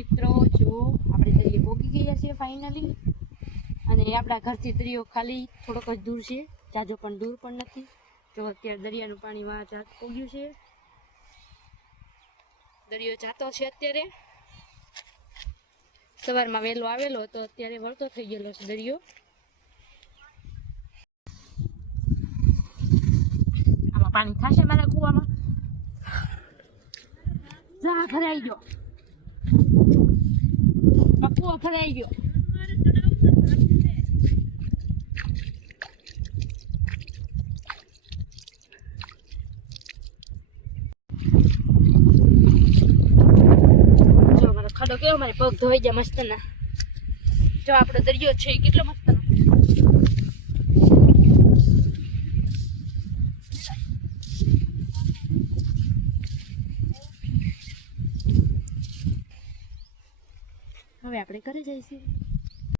મિત્રો, જો આપણે દરિયે પહોંચી ગયા છીએ ફાઇનલી અને આપણા ઘરથી દરિયો ખાલી થોડોક જ દૂર છે. જાજો પણ દૂર પણ નથી. તો અત્યારે દરિયાનું પાણી વાં જાત પોગ્યું છે. દરિયો જાતો છે અત્યારે. સવારમાં વહેલો આવેલો તો અત્યારે વળતો થઈ ગયેલો છે દરિયો. આમાં પાણી થશે મારા કૂવામાં? જા ભરાઈ ગયો. ગયો જો, મારો ખાડો કેવો મારે પગ ધોઈ જાય મસ્ત ના જો, આપણો દરિયો છે કેટલો મસ્ત હવે આપણે ઘરે જઈશું.